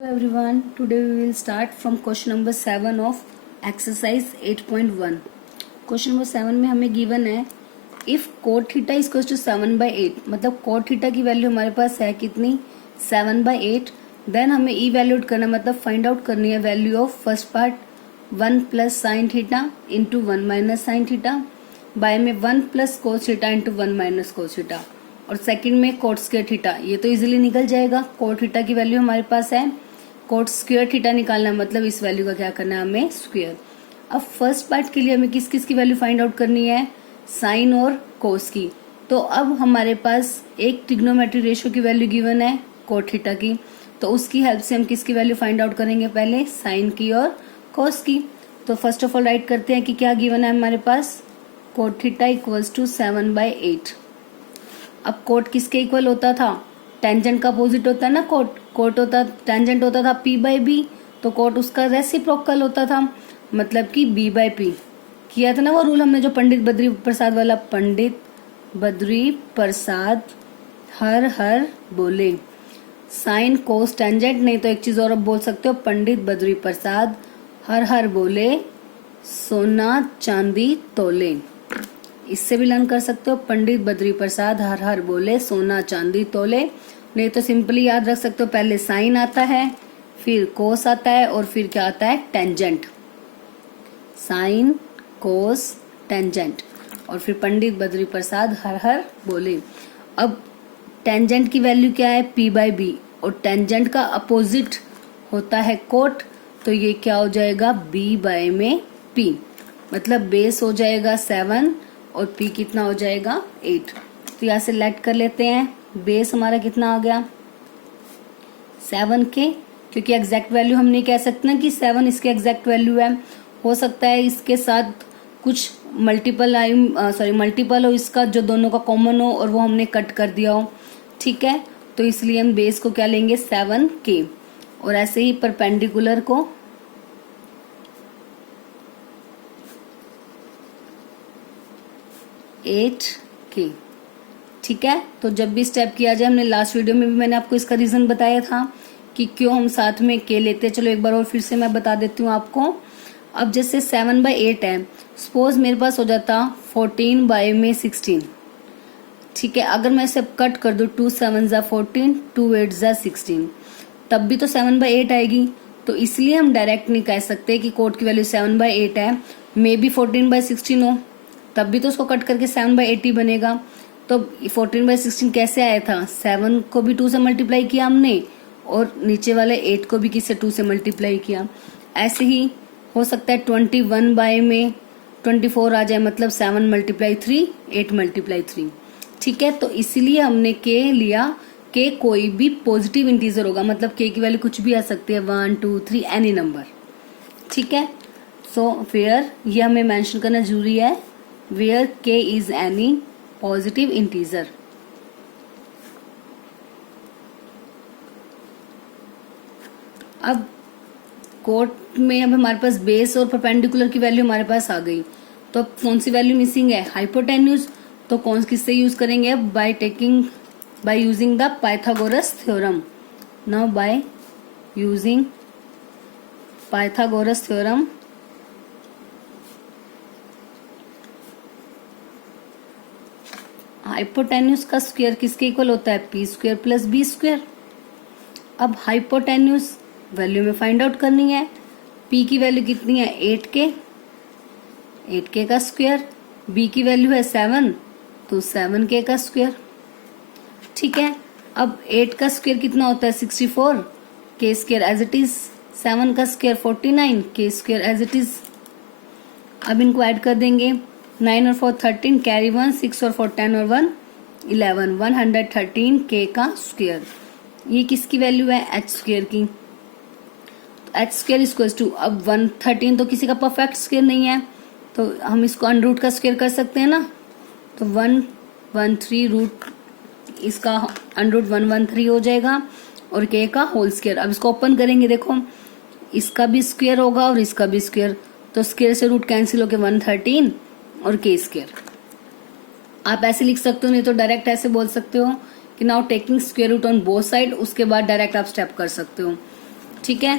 Hello everyone, today we will start from question number 7 of exercise 8.1. Question number 7 में हमें given है if cot theta is equal to 7/8, मतलब cot theta की value हमारे पास है कितनी 7/8. देन हमें इवैल्यूएट करना मतलब फाइंड आउट करनी है value of first part 1 plus sine theta into 1 minus sine theta by में 1 plus cos theta into 1 minus cos theta और सेकंड में कोट स्क्वायर थीटा. ये तो इजीली निकल जाएगा. कोट थीटा की वैल्यू हमारे पास है, कोट स्क्वायर थीटा निकालना है मतलब इस वैल्यू का क्या करना है हमें स्क्वायर. अब फर्स्ट पार्ट के लिए हमें किस किस की वैल्यू फाइंड आउट करनी है, साइन और कोस की. तो अब हमारे पास एक ट्रिग्नोमेट्री रेशियो की वैल्यू गिवन है कोट थीटा की, तो उसकी हेल्प से हम किसकी वैल्यू फाइंड आउट करेंगे, पहले साइन की और कोस की. तो फर्स्ट ऑफ ऑल राइट करते हैं कि क्या गिवन है हमारे पास, कोट थीटा इक्वल्स टू 7/8. अब कोट किसके इक्वल होता था, टेंजेंट का अपोजिट होता है ना कोट. कोट होता टेंजेंट होता था p/b, तो कोट उसका रेसिप्रोकल होता था मतलब कि b/p. किया था ना वो रूल हमने जो पंडित बद्री प्रसाद वाला, पंडित बद्री प्रसाद हर हर बोले. साइन कोस टेंजेंट, नहीं तो एक चीज और अब बोल सकते हो, पंडित बद्री प्रसाद हर हर बोले सोना चांदी तोले. इससे भी लर्न कर सकते हो, पंडित बद्री प्रसाद हर हर बोले सोना चांदी तोले. नहीं तो सिंपली याद रख सकते हो, पहले साइन आता है फिर कोस आता है और फिर क्या आता है टेंजेंट. साइन कोस टेंजेंट और फिर पंडित बद्री प्रसाद हर हर बोले. अब टेंजेंट की वैल्यू क्या है p/b और टेंजेंट का अपोजिट होता है कोट, तो ये क्या हो जाएगा b/p, मतलब बेस हो जाएगा 7 और p कितना हो जाएगा 8. तो यहाँ से लेट कर लेते हैं, बेस हमारा कितना आ गया 7 क्योंकि एग्जैक्ट वैल्यू हम नहीं कह सकते ना कि 7 इसके एग्जैक्ट वैल्यू है. हो सकता है इसके साथ कुछ मल्टीपल हो इसका, जो दोनों का कॉमन हो और वो हमने कट कर दिया हो. ठीक है, तो इसलिए हम बेस को क्या लेंगे 7 और ऐसे ही परपेंडिकुलर को 8 ठीक है. तो जब भी स्टेप किया जाए, हमने लास्ट वीडियो में भी मैंने आपको इसका रीजन बताया था कि क्यों हम साथ में के लेते हैं. चलो एक बार और फिर से मैं बता देती हूँ आपको. अब जैसे 7/8 है, सपोज मेरे पास हो जाता 14/16. ठीक है, अगर मैं इसे कट कर दूं 2 7 ज़ा 14, 2 8 ज़ा 16, तब भी तो 7/8 आएगी. तो इसलिए हम डायरेक्ट नहीं कह सकते कि कोट की वैल्यू 7/8 है, मे बी 14/16 हो, तब भी तो उसको कट करके 7/8 ही बनेगा. तो 14/16 कैसे आया था, 7 को भी 2 से मल्टीप्लाई किया हमने और नीचे वाले 8 को भी किससे 2 से मल्टीप्लाई किया. ऐसे ही हो सकता है 21/24 आ जाए, मतलब 7 × 3 8 × 3. ठीक है, तो इसीलिए हमने के लिया के कोई भी पॉजिटिव इंटीजर होगा, मतलब के की वैल्यू कुछ भी आ सकती है 1 2 3 एनी नंबर. ठीक है, सो वेयर ये हमें मेंशन करना जरूरी है, वेयर के इज एनी पॉजिटिव इंटीजर. अब कोट में अब हमारे पास बेस और परपेंडिकुलर की वैल्यू हमारे पास आ गई, तो अब कौन सी वैल्यू मिसिंग है, हाइपोटेन्यूज. तो कौन किससे यूज करेंगे, bye using the Pythagoras theorem. Now bye using Pythagoras theorem hypotenuse का स्क्वायर किसके इक्वल होता है, p² + b². अब हाइपोटेन्यूज वैल्यू में फाइंड आउट करनी है. p की वैल्यू कितनी है 8k का स्क्वायर, b की वैल्यू है 7 तो 7k का स्क्वायर. ठीक है, अब 8 का स्क्वायर कितना होता है 64, k² एज इट इज, 7 का square 49, k² as it is. अब इनको ऐड कर देंगे, 9 और 4 13, कैरी 1, 6 और 4 10 और 1 11, 113k का स्क्वायर. ये किसकी वैल्यू है h² की, h² इक्वल्स टू, अब 113 तो किसी का परफेक्ट स्क्वायर नहीं है, तो हम इसको अंडर का स्क्वायर कर सकते हैं ना. तो 113 रूट इसका अंडर 113 हो जाएगा और k का होल स्क्वायर. अब इसको ओपन करेंगे, देखो इसका भी स्क्वायर होगा और इसका भी स्क्वायर, तो स्क्वायर से रूट कैंसिल होके 113 और k². आप ऐसे लिख सकते हो, नहीं तो डायरेक्ट ऐसे बोल सकते हो कि now taking square root on both side, उसके बाद डायरेक्ट आप स्टेप कर सकते हो. ठीक है,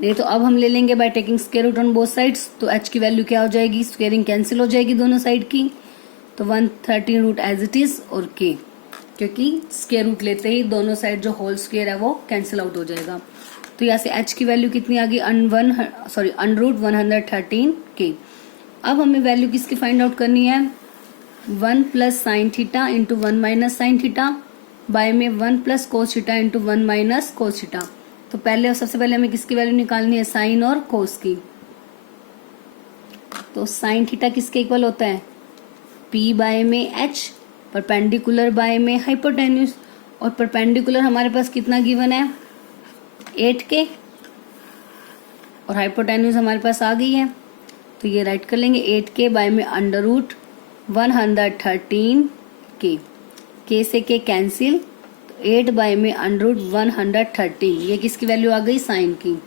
नहीं तो अब हम ले लेंगे by taking square root on both sides, तो h की वैल्यू क्या हो जाएगी, स्क्वेयरिंग कैंसिल हो जाएगी दोनों साइड की, तो 113 रूट एज इट इज और k, क्योंकि स्क्वायर रूट लेते ही दोनों साइड जो होल स्क्वायर है वो कैंसिल आउट हो जाएगा। तो यहाँ से h की वैल्यू कितनी आ गई, अंडर रूट 113 k। अब हमें वैल्यू किसकी फाइंड आउट करनी है, 1 plus sine theta into 1 minus sine theta by में 1 plus cos theta into 1 minus cos theta. तो पहले सबसे पहले हमें किसकी वैल्यू निकालनी है, साइन और कोस की। तो साइन थीटा किसके इक्वल होता है, p बाय में h, परपेंडिकुलर बाय में हाइपोटेन्यूज, और परपेंडिकुलर हमारे पास कितना गिवन है 8k, और हाइपोटेन्यूज हमारे पास आ गई है, तो ये राइट कर लेंगे 8k बाय में अंडर रूट 113k, k से k कैंसिल, 8 बाय में अंडर रूट 113, ये किसकी वैल्यू आ गई, साइन की।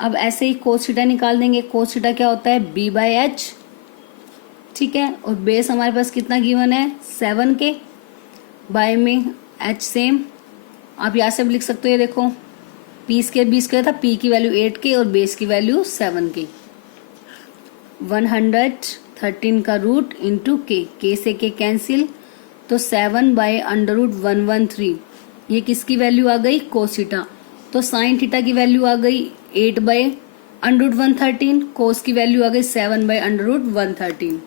अब ऐसे ही कोस थीटा निकाल देंगे, कोस थीटा क्या होता है b बाय एच, ठीक है, और बेस हमारे पास कितना गिवन है 7k बाय में h सेम, आप यहाँ से भी लिख सकते हो, ये देखो p स्क्वायर b स्क्वायर था, p की वैल्यू 8k और बेस की वैल्यू 7k, 113 का रूट इंटू k से k कैंसिल, तो 7 बाय अंडर रूट 113, ये किसकी वैल्यू आ गई, कोस थीटा। तो साइन थीटा की वैल्यू आ गई 8 बाय अंडर रूट 113, कोस की वैल्यू आ गई 7 बाय अंडर रूट 113।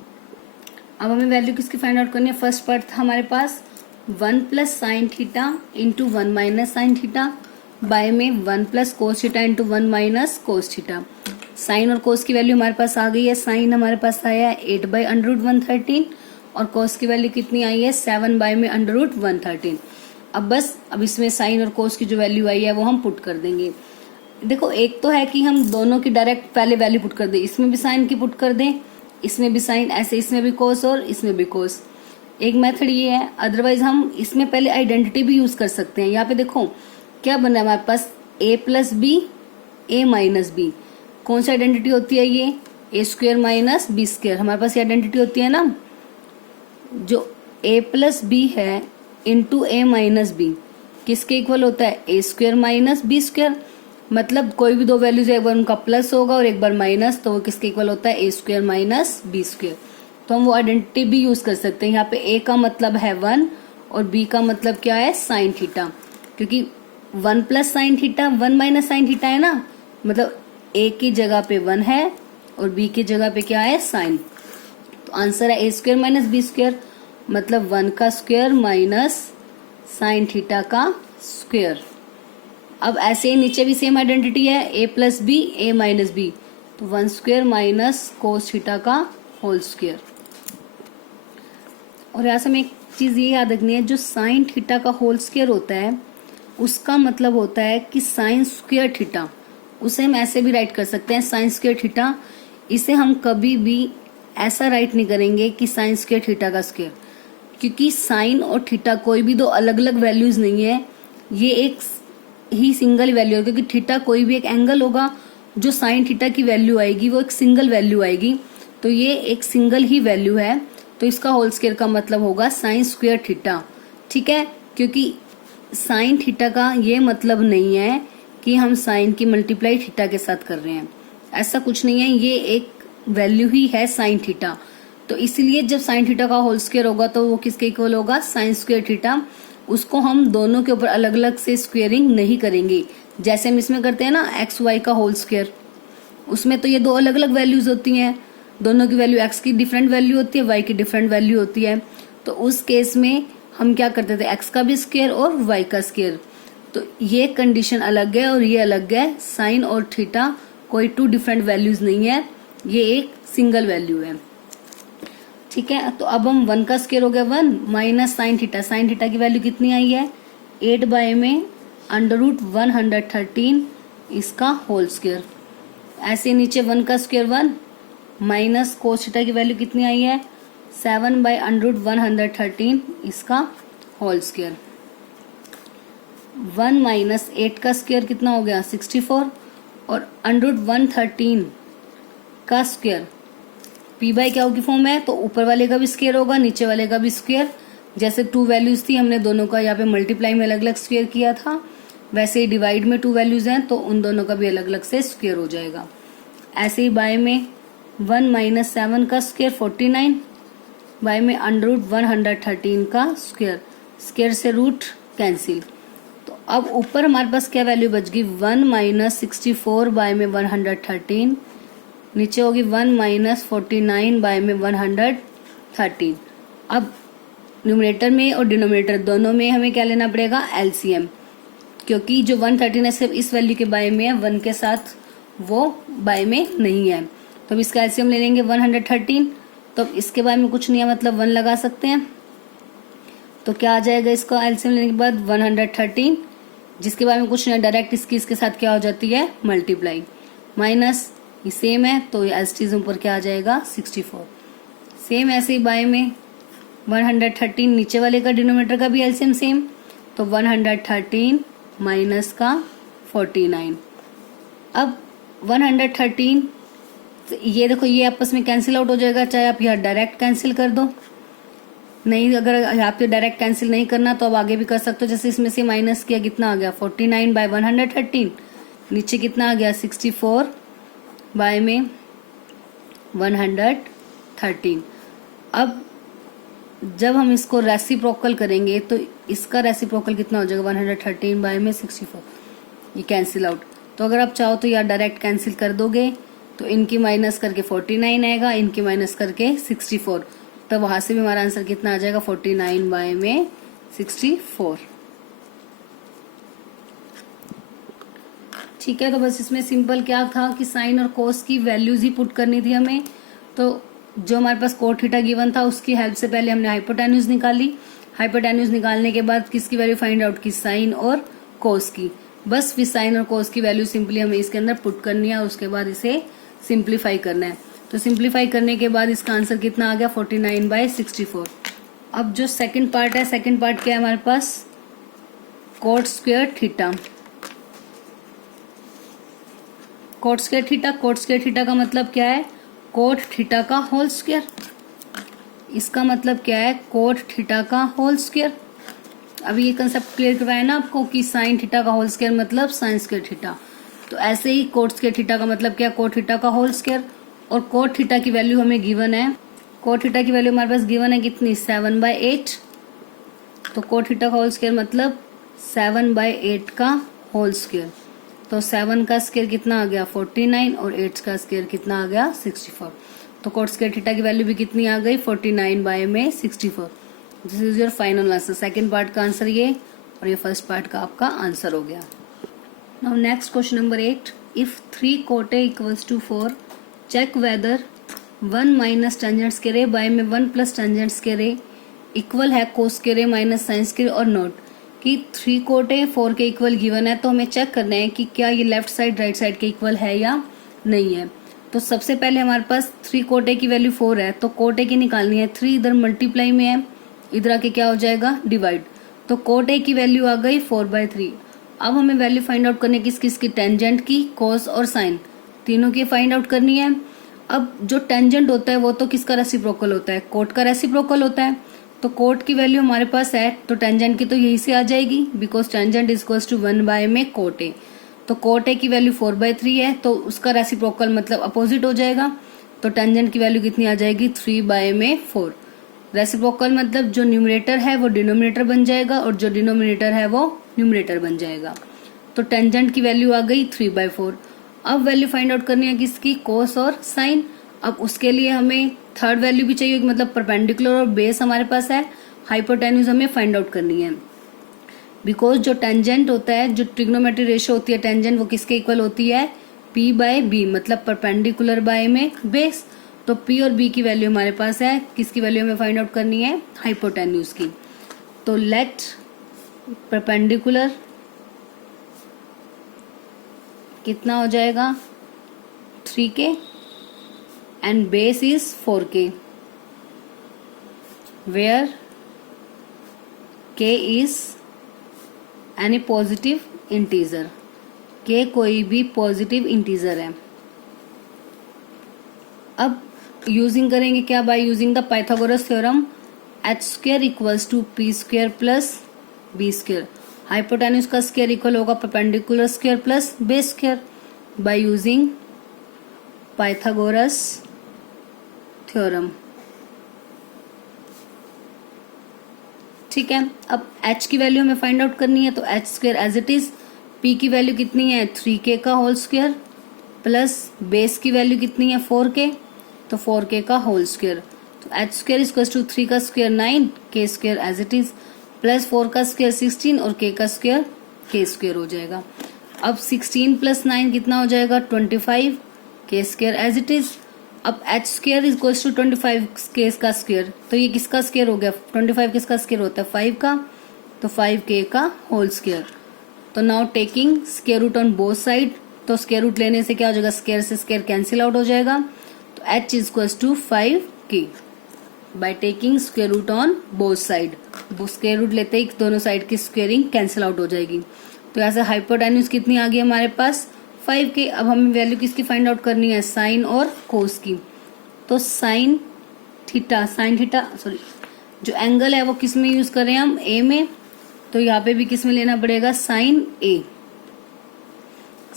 अब हमें वैल्यू किसकी फाइंड आउट करनी है, फर्स्ट पार्ट था हमारे पास 1 plus sine theta into 1 minus sine theta by में 1 plus cos theta into 1 minus cos theta. Sine और कोस की वैल्यू हमारे पास आ गई है, साइन हमारे पास आया है 8 बाय अंडर रूट 113 और कोस की वैल्यू कितनी आई है 7 बाय में अंडर रूट 113। अब इसमें साइन और कोस की जो वैल्यू आई है वो हम पुट कर देंगे। देखो एक तो है कि हम दोनों की डायरेक्ट पहले वैल्यू पुट कर दें, इसमें भी साइन की पुट कर दें, इसमें भी साइन, ऐसे इसमें भी कोस और इसमें भी कोस। एक मेथड ये है, अदरवाइज हम इसमें पहले आइडेंटिटी भी यूज कर सकते हैं। यहाँ पे देखो क्या बना है हमारे पास, a plus B A minus B, कौन सी आइडेंटिटी होती है ये, A square minus B square, हमारे पास ये आइडेंटिटी होती है ना, जो a प्लस बी है इंटू ए माइनस बी किसके इक्वल होता है, A square minus B square. मतलब कोई भी दो वैल्यूज, एक बार उनका प्लस होगा और एक बार माइनस, तो वो किसके इक्वल होता है, A square minus B square. तो हम वो आइडेंटिटी भी यूज कर सकते हैं। यहाँ पे ए का मतलब है 1 और बी का मतलब क्या है, साइन थीटा, क्योंकि 1 plus sine theta 1 minus sine theta है ना, मतलब ए की जगह पे 1 है और बी की जगह पे क्या है, साइन। तो आंसर है A square minus B square, मतलब 1 का स्क्वेयर माइनस साइन थीटा का स्क्वेयर। अब ऐसे ही नीचे भी सेम आइडेंटिटी है, ए plus B A minus B, तो 1 स्क्वेयर माइनस कोस थीटा का होल स्क्वेयर। और यहाँ से हमें एक चीज ये याद रखनी है, जो साइन थीटा का होल स्क्वेयर होता है उसका मतलब होता है कि साइन स्क्वेयर थीटा, उसे हम ऐसे भी राइट कर सकते हैं साइन स्क्वेयर थीटा। इसे हम कभी भी ऐसा राइट नहीं करेंगे कि साइन स्क्वेयर थीटा का स्क्वेयर, क्योंकि साइन और थीटा कोई भी दो अलग अलग वैल्यूज नहीं है, ये एक ही सिंगल वैल्यू है, क्योंकि थीटा कोई भी एक एंगल होगा, जो साइन थीटा की वैल्यू आएगी वो एक सिंगल वैल्यू आएगी, तो ये एक सिंगल ही वैल्यू है, तो इसका होल स्क्वायर का मतलब होगा साइन स्क्वायर थीटा। ठीक है, क्योंकि साइन थीटा का ये मतलब नहीं है कि हम साइन की मल्टीप्लाई थीटा के साथ कर रहे हैं, ऐसा कुछ नहीं है, ये एक वैल्यू ही है साइन थीटा। तो इसीलिए जब साइन थीटा का होल स्क्वायर होगा तो वो किसके इक्वल होगा, साइन स्क्वायर थीटा। उसको हम दोनों के ऊपर अलग अलग से स्क्वेयरिंग नहीं करेंगे, जैसे हम इसमें करते हैं ना एक्स वाई का होल स्क्वायर, उसमें तो ये दो अलग अलग वैल्यूज होती हैं, दोनों की वैल्यू एक्स की डिफरेंट वैल्यू होती है, वाई की डिफरेंट वैल्यू होती है। तो उस केस में हम क्या करते थे, एक्स का भी स्क्वायर और वाई का स्क्वायर। तो ये कंडीशन अलग है और ये अलग है, साइन और थीटा कोई टू डिफरेंट वैल्यूज नहीं है, ये एक सिंगल वैल्यू है। ठीक है, तो अब हम 1 का स्क्वायर हो गया 1 माइनस साइन थीटा की वैल्यू कितनी आई है 8 बाय में अंडर रूट 113 इसका होल स्क्वायर। ऐसे नीचे 1 का स्क्वायर 1 माइनस कोस थीटा की वैल्यू कितनी आई है 7 बाय अंडर रूट 113 इसका होल स्क्वायर। 1 माइनस 8 का स्क्वायर कितना हो गया 64 और अंडर रूट 113 का स्क्वायर पी बाई क्या की फॉर्म है, तो ऊपर वाले का भी स्क्वायर होगा नीचे वाले का भी स्क्वायर। जैसे टू वैल्यूज थी हमने दोनों का यहाँ पे मल्टीप्लाई में अलग अलग स्क्वायर किया था, वैसे ही डिवाइड में 2 वैल्यूज हैं तो उन दोनों का भी अलग अलग से स्क्वायर हो जाएगा। ऐसे ही बाय में 1 माइनस 7 का स्क्वायर 49, बाय में √113 का स्क्वायर, स्क्वायर से रूट कैंसिल। तो अब ऊपर हमारे पास क्या वैल्यू बच गई, 1 माइनस 64 बाय में 113, नीचे होगी 1 माइनस 49 बाय में 113। अब न्यूमरेटर में और डिनोमिनेटर दोनों में हमें क्या लेना पड़ेगा, एलसीएम, क्योंकि जो 113 है सिर्फ इस वैल्यू के बाय में है, 1 के साथ वो बाय में नहीं है। तो अब इसका एलसीएम ले लेंगे 113, तो अब इसके बारे में कुछ नहीं है मतलब 1 लगा सकते हैं। तो क्या आ जाएगा इसका एलसीएम लेने के बाद 113, जिसके बारे में कुछ नहीं है, डायरेक्ट इसके साथ क्या हो जाती है, मल्टीप्लाई, माइनस ये सेम है तो एज टीज ऊपर क्या आ जाएगा 64। सेम ऐसे ही बाय में 113, नीचे वाले का डिनोमिनेटर का भी एलसीएम सेम, तो 113 माइनस का 49। अब 113 ये देखो ये आपस में कैंसिल आउट हो जाएगा, चाहे आप यहाँ डायरेक्ट कैंसिल कर दो, नहीं अगर यहाँ पे डायरेक्ट कैंसिल नहीं करना तो अब आगे भी कर सकते हो। जैसे इसमें से माइनस किया कितना आ गया 49 बाय 113, नीचे कितना आ गया 64 बाय में 113। अब जब हम इसको रेसिप्रोकल करेंगे तो इसका रेसिप्रोकल कितना हो जाएगा 113 बाय में 64, ये कैंसिल आउट। तो अगर आप चाहो तो यार डायरेक्ट कैंसिल कर दोगे तो इनकी माइनस करके 49 आएगा, इनकी माइनस करके 64, तो वहां से भी हमारा आंसर कितना आ जाएगा 49 बाय में 64। ठीक है, तो बस इसमें सिंपल क्या था कि साइन और कोस की वैल्यूज ही पुट करनी थी हमें। तो जो हमारे पास कोट थीटा गिवन था उसकी हेल्प से पहले हमने हाइपोटेन्यूज निकाली, हाइपोटेन्यूज निकालने के बाद किसकी वैल्यू फाइंड आउट की, साइन और कोस की। बस फिर साइन और कोस की वैल्यू सिंपली हमें इसके अंदर पुट करनी है और उसके बाद इसे सिंप्लीफाई करना है। तो सिंप्लीफाई करने के बाद इसका आंसर कितना आ गया 49 बाय 64। अब जो सेकंड पार्ट है, सेकंड पार्ट क्या है हमारे पास, cot square theta. Cot square theta, cot square theta का मतलब क्या है, कोट थीटा का होल स्क्वायर। इसका मतलब क्या है, कोट थीटा का होल स्क्वायर। अभी ये कंसेप्ट क्लियर करवाया ना आपको कि साइन थीटा का होल स्क्वायर मतलब साइन स्क्वायर थीटा। तो ऐसे ही कोट स्क्वायर थीटा का मतलब क्या, कोट थीटा का होल स्क्वायर। और कोट थीटा की वैल्यू हमें गिवन है, कोट थीटा की वैल्यू हमारे पास गिवन है कितनी, 7/8। तो कोट थीटा का होल स्क्वायर मतलब 7/8 का होल स्क्वायर। तो 7 का स्क्वायर कितना आ गया 49 और 8 का स्क्वायर कितना आ गया 64। तो कोट स्क्वायर थीटा की वैल्यू भी कितनी आ गई 49 बाय में 64। This is your final answer. Second part का आंसर ये और ये फर्स्ट पार्ट का आपका आंसर हो गया। Now next question number 8, if 3 cot A equals to 4 check whether 1 minus tangent square A by में 1 plus tangent square A equal है cos square A minus sine square और नोट कि 3 cot A 4 के equal given है। तो हमें check करना है कि क्या ये लेफ्ट साइड राइट साइड के इक्वल है या नहीं है। तो सबसे पहले हमारे पास 3 cot A की वैल्यू 4 है तो cot A की निकालनी है। 3 इधर मल्टीप्लाई में है, इधर आके क्या हो जाएगा डिवाइड। तो cot A की वैल्यू आ गई 4/3। अब हमें वैल्यू फाइंड आउट करनी है किसकी, टेंजेंट की, कोस और साइन, तीनों की फाइंड आउट करनी है। अब जो टेंजेंट होता है वो तो किसका रेसिप्रोकल होता है, कोट का रेसिप्रोकल होता है। तो कोट की वैल्यू हमारे पास है तो टेंजेंट की तो यही से आ जाएगी, because tangent is equals to 1 by में कोट ए। तो कोट ए की वैल्यू 4/3 है तो उसका रेसिप्रोकल मतलब अपोजिट हो जाएगा। तो टेंजेंट की वैल्यू कितनी आ जाएगी 3 बाय में 4। रेसिप्रोकल मतलब जो न्यूमरेटर है वो डिनोमिनेटर बन जाएगा और जो डिनोमिनेटर है वो न्यूमरेटर बन जाएगा। तो टेंजेंट की वैल्यू आ गई 3/4। अब वैल्यू फाइंड आउट करनी है किसकी, कोस और साइन। अब उसके लिए हमें थर्ड वैल्यू भी चाहिए, मतलब परपेंडिकुलर और बेस हमारे पास है, हाइपोटेन्यूज हमें फाइंड आउट करनी है। बिकॉज जो टेंजेंट होता है, जो ट्रिग्नोमेट्री रेशियो होती है टेंजेंट, वो किसके इक्वल होती है, P/B, मतलब परपेंडिकुलर बाय में बेस। तो P और B की वैल्यू हमारे पास है, किसकी वैल्यू हमें फाइंड आउट करनी है, हाइपोटेन्यूज की। तो लेट परपेंडिकुलर कितना हो जाएगा 3K and base is 4K, where K is any positive integer, K कोई भी पॉजिटिव इंटीजर है। अब यूजिंग करेंगे क्या, by using the Pythagoras theorem, h² equals to P² plus B²। Hypotenuse का स्क्वायर इक्वल होगा perpendicular square plus base square by using Pythagoras theorem. ठीक है, अब h की वैल्यू हमें फाइंड आउट करनी है, तो H square as it is, p की वैल्यू कितनी है 3k का होल स्क्वायर प्लस बेस की वैल्यू कितनी है 4k, तो 4k का होल स्क्वायर, तो एच स्क्वायर इज टू 3 का square 9, k square as it is plus 4 का स्क्वायर 16 और k का स्क्वायर k स्क्वायर हो जाएगा। अब 16 प्लस 9 कितना हो जाएगा 25, k square as it is. अब H square is equal to 25 के का स्क्वायर, तो ये किसका स्क्वायर हो गया 25 किसका स्क्वायर होता है 5 का, तो 5k का होल स्क्वायर। तो now taking square root on both side, तो स्क्वायर रूट लेने से क्या हो जाएगा स्क्वायर से स्क्वायर कैंसिल आउट हो जाएगा, तो h is equal to 5k by taking square root on both side. Square root लेते ही दोनों साइड की स्क्वेयरिंग कैंसिल आउट हो जाएगी। तो यहाँ से हाइपोटेन्यूज कितनी आ गई हमारे पास 5k। अब हमें वैल्यू किसकी फाइंड आउट करनी है साइन और कोस की, तो साइन थीटा सॉरी जो एंगल है वो किस में यूज कर रहे हैं हम a में, तो यहाँ पे भी किस में लेना पड़ेगा साइन a।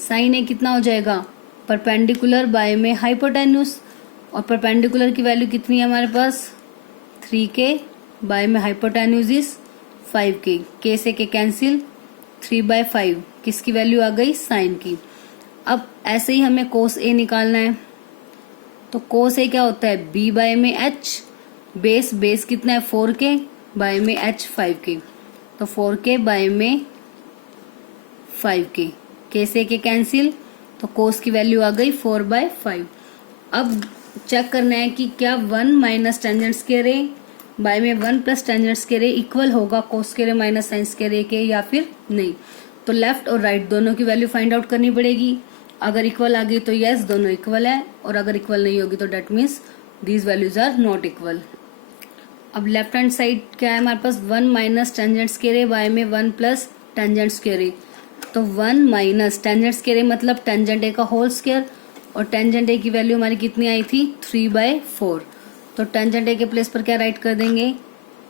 साइन a कितना हो जाएगा परपेंडिकुलर बाय में हाइपोटेन्यूज, और परपेंडिकुलर की वैल्यू कितनी है हमारे पास 3k बाय में हाइपोटेन्यूज इज 5k, k से k कैंसिल 3/5 किसकी वैल्यू आ गई साइन की। अब ऐसे ही हमें कोस a निकालना है, तो कोस a क्या होता है b बाय में h, बेस कितना है 4k बाय में h 5k, तो 4k बाय में 5k, k से k कैंसिल, तो कोस की वैल्यू आ गई 4/5। अब चेक करना है कि क्या 1 minus tangent square A by में 1 प्लस टेंजेंट स्क्वायर ए इक्वल होगा कोस square A minus sine square ए के या फिर नहीं। तो लेफ्ट और राइट दोनों की वैल्यू फाइंड आउट करनी पड़ेगी। अगर इक्वल आ गई तो यस दोनों इक्वल है, और अगर इक्वल नहीं होगी तो that means these values are not equal. अब लेफ्ट हैंड साइड क्या है हमारे पास 1 minus tangent square A by में 1 प्लस टेंजेंट स्क्वायर ए, तो 1 माइनस टेंजेंट स्क्वायर ए मतलब टेंजेंट ए का होल स्क्वायर, और टेंजेंट ए की वैल्यू हमारी कितनी आई थी 3/4, तो टेंजेंट ए के प्लेस पर क्या राइट कर देंगे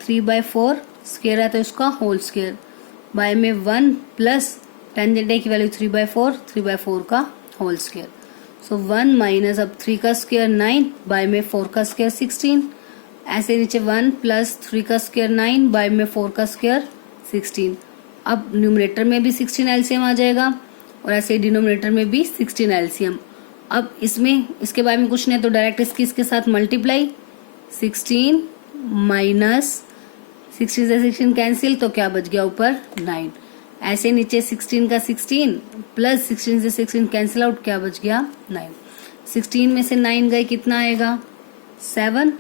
3/4 स्क्वायर है तो इसका होल स्क्वायर बाय में 1 प्लस टेंजेंट ए की वैल्यू 3/4 का होल स्क्वायर, सो 1 माइनस अब 3 का स्क्वायर 9 बाय में 4 का स्क्वायर 16, ऐसे नीचे 1 प्लस 3 का स्क्वायर 9 बाय में 4 का स्क्वायर 16। अब न्यूमरेटर में भी 16 एलसीएम आ जाएगा और ऐसे डिनोमिनेटर में भी 16 एलसीएम। अब इसमें इसके बारे में कुछ नहीं है तो डायरेक्ट इसके साथ मल्टीप्लाई 16 माइनस 16 से 16 कैंसिल, तो क्या बच गया ऊपर 9, ऐसे नीचे 16 का 16 प्लस 16 से 16 कैंसिल आउट, क्या बच गया 9। 16 में से 9 गए कितना आएगा 7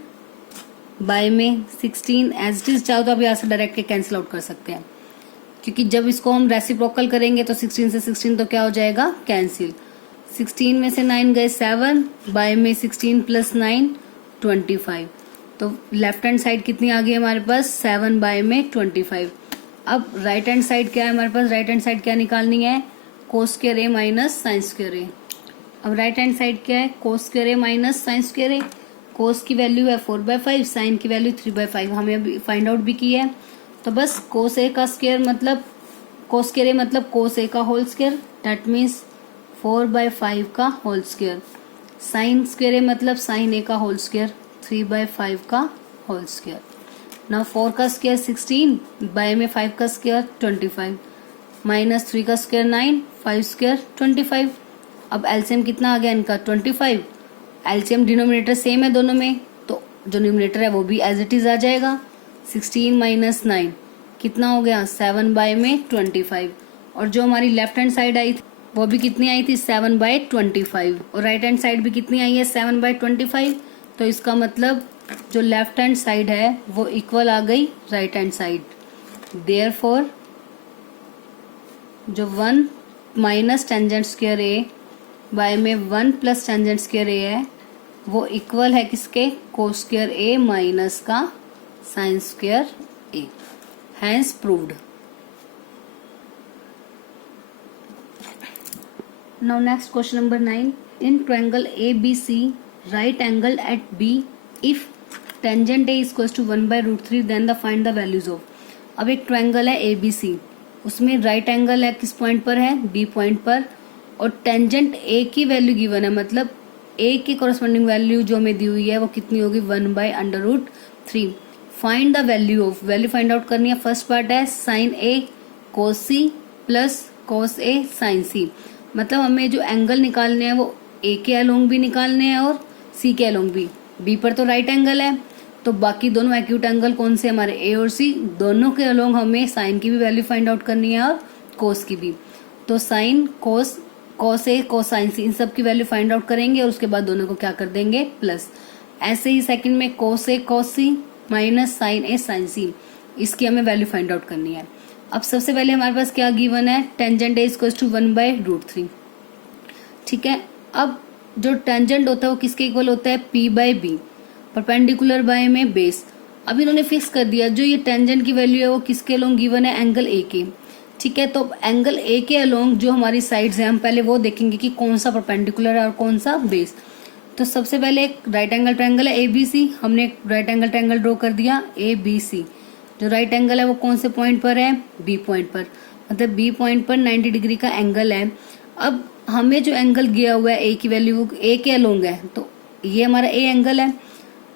बाय में 16 एज इट इज, चाहो तो अब यहाँ से डायरेक्ट के कैंसिल आउट कर सकते हैं क्योंकि जब इसको हम रेसिप्रोकल करेंगे तो 16 से 16 तो क्या हो जाएगा कैंसिल। 16 में से 9 गए 7 बाय में 16 प्लस 9 25, तो लेफ्ट हैंड साइड कितनी आ गई हमारे पास 7 बाय में 25। अब राइट हैंड साइड क्या है हमारे पास, राइट हैंड साइड क्या निकालनी है cos square A minus sine square ए। अब राइट हैंड साइड क्या है cos square A minus sine square ए, कोस की वैल्यू है 4/5, साइन की वैल्यू 3/5 हमें अभी फाइंड आउट भी की है, तो बस कोस ए का स्क्वायर मतलब कोस स्क्वायर ए मतलब कोस ए का होल स्क्वायर, दैट मीन्स 4/5 का होल स्क्वायर। साइन स्क्वायर ए मतलब साइन ए का होल स्क्वायर 3/5 का होल स्क्वायर। नाउ 4 का स्क्वायर 16 बाय में 5 का स्क्वायर 25 माइनस 3 का स्क्वायर 9 5 स्क्वायर 25। अब एलसीएम कितना आ गया इनका 25, एलसीएम डिनोमिनेटर सेम है दोनों में तो जो न्यूमरेटर है वो भी एज इट इज आ जाएगा। 16 माइनस 9 कितना हो गया 7 बाय में 25, और जो हमारी लेफ्ट हैंड साइड आई थी वो भी कितनी आई थी 7/25, और राइट हैंड साइड भी कितनी आई है 7/25, तो इसका मतलब जो लेफ्ट हैंड साइड है वो इक्वल आ गई राइट हैंड साइड। देयरफॉर जो 1 minus tangent square A by में 1 प्लस टेंजेंट स्क्वायर ए है वो इक्वल है किसके कोस स्क्वायर ए माइनस का sine square A, hence proved. Now next question number 9. In triangle ABC, right angle at B, if tangent A is equals to 1/√3, then the find the values of. अब एक triangle है ABC, उसमें right angle है किस point पर है, B point पर, और टेंजेंट ए की वैल्यू गिवन है, मतलब ए की कॉरेस्पॉन्डिंग वैल्यू जो हमें दी हुई है वो कितनी होगी, 1/√3। Find the value of, value find out करनी है। फर्स्ट पार्ट है साइन ए कोस सी प्लस कोस ए साइन सी, मतलब हमें जो एंगल निकालने हैं वो ए के अलोंग भी निकालने हैं और सी के अलोंग भी। बी पर तो राइट एंगल है, तो बाकी दोनों एक्यूट एंगल कौन से हमारे, ए और सी, दोनों के अलोंग हमें साइन की भी वैल्यू फाइंड आउट करनी है और कोस की भी। तो साइन कोस, कोस ए कोस साइन सी, इन सब की वैल्यू फाइंड आउट करेंगे और उसके बाद दोनों को क्या कर देंगे, प्लस। ऐसे ही सेकंड में कोस ए कोस सी माइनस साइन ए साइन सी, इसकी हमें वैल्यू फाइंड आउट करनी है। अब सबसे पहले हमारे पास क्या गिवन है, टेंजेंट ए इक्वल्स टू 1/√3। ठीक है, अब जो टेंजेंट होता है वो किसके इक्वल होता है, P by B, perpendicular by में बेस। अब इन्होंने फिक्स कर दिया जो ये टेंजेंट की वैल्यू है वो किसके अलोंग गिवन है, एंगल ए के। ठीक है, तो एंगल ए के अलोंग जो हमारी साइड्स हैं हम पहले वो देखेंगे कि कौन सा परपेंडिकुलर है और कौन सा बेस। तो सबसे पहले एक राइट एंगल ट्रायंगल है ABC, हमने एक राइट एंगल ट्रायंगल ड्रॉ कर दिया ABC। जो राइट एंगल है वो कौन से पॉइंट पर है, बी पॉइंट पर, मतलब बी पॉइंट पर 90 डिग्री का एंगल है। अब हमें जो एंगल दिया हुआ है ए की वैल्यू ए के अलोंग है, तो ये हमारा ए एंगल है।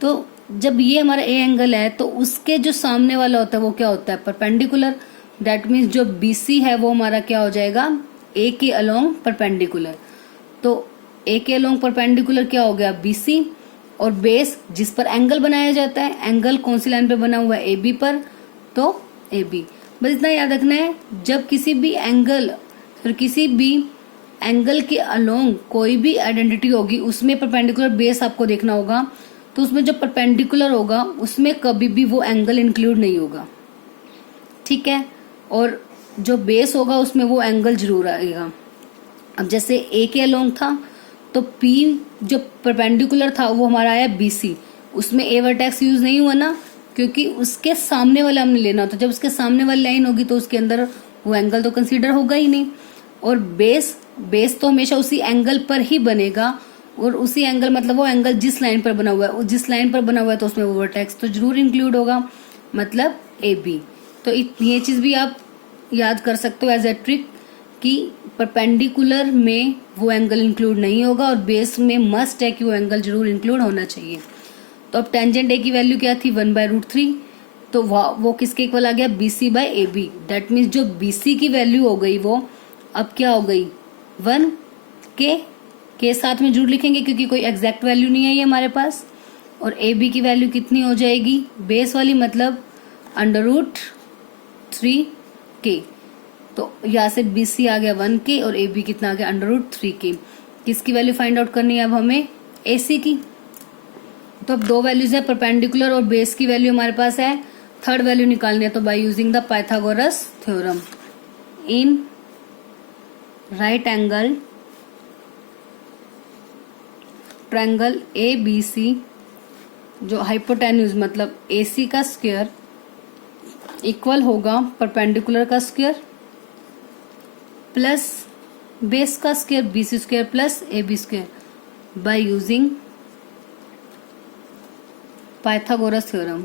तो जब ये हमारा ए एंगल है तो उसके जो सामने वाला होता है वो क्या होता है, परपेंडिकुलर। दैट मीन्स जो BC है वो हमारा क्या हो जाएगा, ए के अलोंग परपेंडिकुलर। तो ए के अलोंग परपेंडिकुलर क्या हो गया, BC, और बेस जिस पर एंगल बनाया जाता है, एंगल कौन सी लाइन पे बना हुआ है, AB पर, तो AB। बस इतना याद रखना है, जब किसी भी एंगल फिर किसी भी एंगल के अलोंग कोई भी आइडेंटिटी होगी उसमें परपेंडिकुलर बेस आपको देखना होगा। तो उसमें जो परपेंडिकुलर होगा उसमें कभी भी वो एंगल इंक्लूड नहीं होगा। ठीक है, और जो बेस होगा उसमें वो एंगल जरूर आएगा। अब जैसे ए के अलोंग था तो P जो परपेंडिकुलर था वो हमारा आया BC, उसमें ए वर्टेक्स यूज नहीं हुआ ना, क्योंकि उसके सामने वाला हमने लेना होता। जब उसके सामने वाली लाइन होगी तो उसके अंदर वो एंगल तो कंसीडर होगा ही नहीं। और बेस तो हमेशा उसी एंगल पर ही बनेगा, और उसी एंगल मतलब वो एंगल जिस लाइन पर बना हुआ है, जिस लाइन पर बना हुआ है तो उसमें वो वर्टेक्स तो जरूर इंक्लूड होगा, मतलब AB। तो ये चीज भी आप याद कर सकते हो एज ए ट्रिक कि परपेंडिकुलर में वो एंगल इंक्लूड नहीं होगा और बेस में मस्ट है कि वो एंगल जरूर इंक्लूड होना चाहिए। तो अब टेंजेंट ए की वैल्यू क्या थी, 1/√3, तो वो किसके इक्वल आ गया, BC by AB। That means जो BC की वैल्यू हो गई वो अब क्या हो गई, 1 के साथ में जरूर लिखेंगे क्योंकि कोई एग्जैक्ट वैल्यू नहीं है ये हमारे पास। और AB की वैल्यू कितनी हो जाएगी, बेस वाली, मतलब √3K। तो यहाँ से BC आ गया 1K और AB कितना आ गया, √3K। किसकी वैल्यू फाइंड आउट करनी है अब हमें, AC की। तो अब दो वैल्यूज है, परपेंडिकुलर और बेस की वैल्यू हमारे पास है। थर्ड वैल्यू निकालनी है, तो bye using the Pythagoras theorem in right angle triangle ABC, जो हाइपोटेन्यूज मतलब AC का स्क्वायर इक्वल होगा परपेंडिकुलर का स्क्वायर प्लस बेस का square BC square plus AB square by using Pythagoras theorem.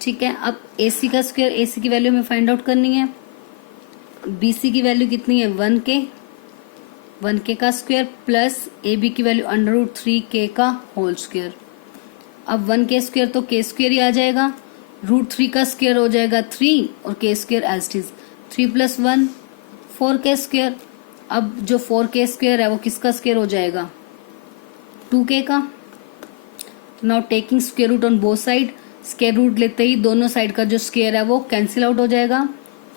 ठीक है, अब AC का स्क्वायर, AC की वैल्यू हमें फाइंड आउट करनी है। BC की वैल्यू कितनी है, 1K का स्क्वायर प्लस AB की वैल्यू √3K का होल स्क्वायर। अब 1K स्क्वायर तो K स्क्वायर ही आ जाएगा, √3 का स्क्वायर हो जाएगा 3 और K square as it is 3 + 1 4K square. अब जो 4K स्क्वायर है वो किसका स्क्वायर हो जाएगा, 2K का। Now taking square root on both side, square root लेते ही दोनों साइड का जो स्क्वायर है वो कैंसिल आउट हो जाएगा।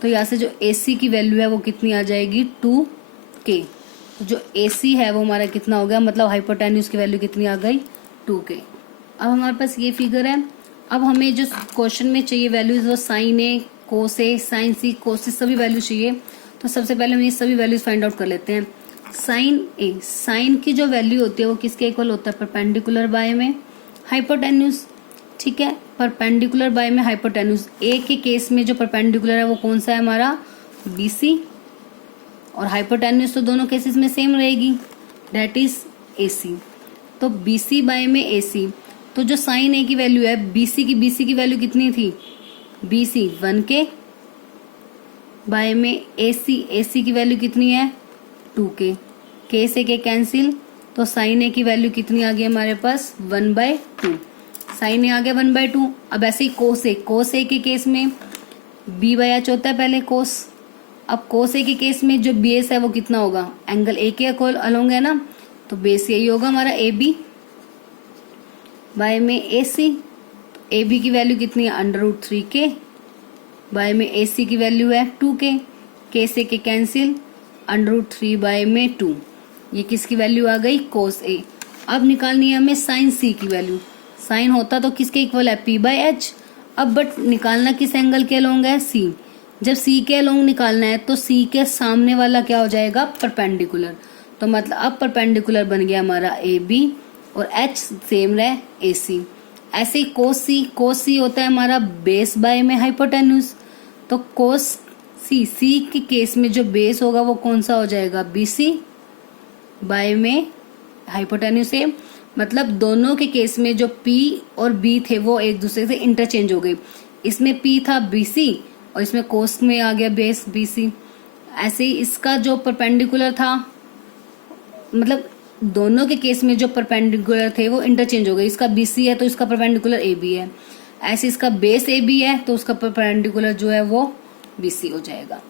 तो यहाँ से जो AC की वैल्यू है वो कितनी आ जाएगी, 2K। तो जो AC है वो हमारा कितना हो गया, मतलब हाइपोटेन्यूज की वैल्यू कितनी आ गई, 2K। अब हमारे पास ये फिगर है। अब हमें जो क्वेश्चन में चाहिए वैल्यूज वो साइन ए, कोस ए, साइन सी, कोस सभी वैल्यू चाहिए। तो सबसे पहले हम ये सभी वैल्यूज फाइंड आउट कर लेते हैं। साइन ए, साइन की जो वैल्यू होती है वो किसके इक्वल होता है, परपेंडिकुलर बाय में हाइपोटेन्यूज। ठीक है, परपेंडिकुलर बाय में हाइपोटेन्यूज। ए के केस में जो परपेंडिकुलर है वो कौन सा है हमारा, BC, और हाइपोटेन्यूज तो दोनों केसेस में सेम रहेगी, दैट इज AC। तो BC बाय में AC, तो जो साइन A की वैल्यू है BC की वैल्यू कितनी थी, BC 1K बाय में AC की वैल्यू कितनी है 2K, K से K कैंसिल, तो साइन A की वैल्यू कितनी आ गई हमारे पास 1/2, साइन A आ गया 1/2। अब ऐसे ही कोस A के केस में B/H होता है पहले कोस, अब कोस A के केस में जो बेस है वो कितना होगा, एंगल A के अलोंग है ना, तो बेस यही होगा हमारा AB बाय में AC, AB की वैल्यू कितनी है √3K बाय में AC की वैल्यू है 2K, K से K कैंसिल, √3 बाय में 2, ये किसकी वैल्यू आ गई कोस A। अब निकालनी है हमें साइन C की वैल्यू, साइन होता तो किसके इक्वल है P/H, अब बट निकालना किस एंगल के अलोंग है C, जब C के अलोंग निकालना है तो C के सामने वाला क्या हो जाएगा परपेंडिकुलर, तो मतलब अब परपेंडिकुलर बन गया हमारा AB और H सेम रहे AC। ऐसे ही कोस C होता है हमारा बेस बाय में हाइपोटेन्यूज, तो कोस C के केस में जो बेस होगा वो कौन सा हो जाएगा BC बाय में हाइपोटेन्यूज से, मतलब दोनों के केस में जो P और B थे वो एक दूसरे से इंटरचेंज हो गए, इसमें P था BC और इसमें कोस में आ गया बेस BC। ऐसे ही इसका जो परपेंडिकुलर था, मतलब दोनों के केस में जो परपेंडिकुलर थे वो इंटरचेंज हो गए, इसका BC है तो इसका परपेंडिकुलर AB है, ऐसे इसका बेस AB है तो उसका परपेंडिकुलर जो है वो BC हो जाएगा।